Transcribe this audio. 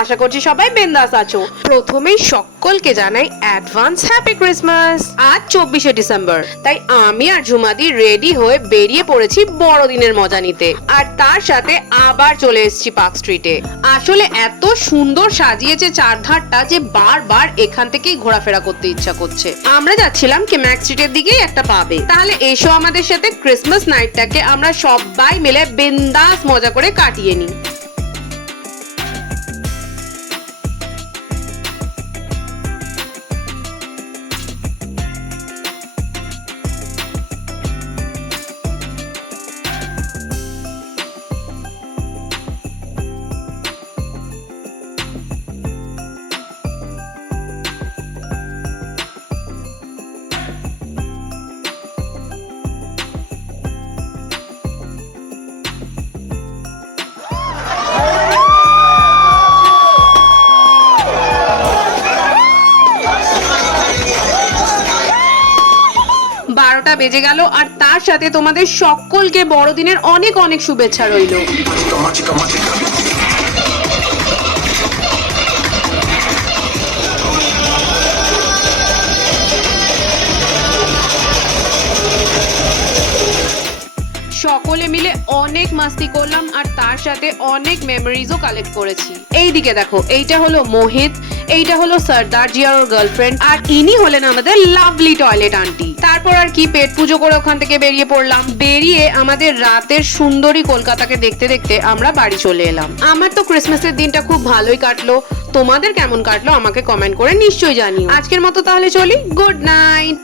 আশা করছি সবাই বিন্দাস আছো। প্রথমেই সকলকে জানাই অ্যাডভান্স হ্যাপি ক্রিসমাস আজ চব্বিশে ডিসেম্বর তাই আমি আর ঝুমাদি রেডি হয়ে বেরিয়ে পড়েছি বড়দিনের মজা নিতে। আর তার সাথে আবার চলে এসেছি পার্ক স্ট্রিটে আসলে এত সুন্দর সাজিয়েছে চারধারটা যে বারবার এখান থেকেই ঘোরাফেরা করতে ইচ্ছা করছে। আমরা যাচ্ছিলাম কি ম্যাক স্ট্রিটের দিকেই একটা পাবে। তাহলে এসো আমাদের সাথে ক্রিসমাস নাইটটাকে আমরা সবাই মিলে বিন্দাস মজা করে কাটিয়ে নিই। বারোটা বেজে গেল আর তার সাথে তোমাদের সকলকে বড়দিনের অনেক অনেক শুভেচ্ছা রইল। সকলে মিলে অনেক মাস্তি করলাম আর তার সাথে অনেক মেমোরিজও কালেক্ট করেছি। এইদিকে দেখো, এইটা হলো মোহিত, এইটা হলো সর্দার জিয়ার গার্লফ্রেন্ড আর ইনি হলেন আমাদের লাভলি টয়লেট আন্টি তারপর আর কি পেট পুজো করে ওখান থেকে বেরিয়ে পড়লাম। বেরিয়ে আমাদের রাতের সুন্দরী কলকাতাকে দেখতে দেখতে আমরা বাড়ি চলে এলাম। আমার তো ক্রিসমাসের দিনটা খুব ভালোই কাটলো। তোমাদের কেমন কাটলো আমাকে কমেন্ট করে নিশ্চয়ই জানিও। আজকের মতো তাহলে চলি গুড নাইট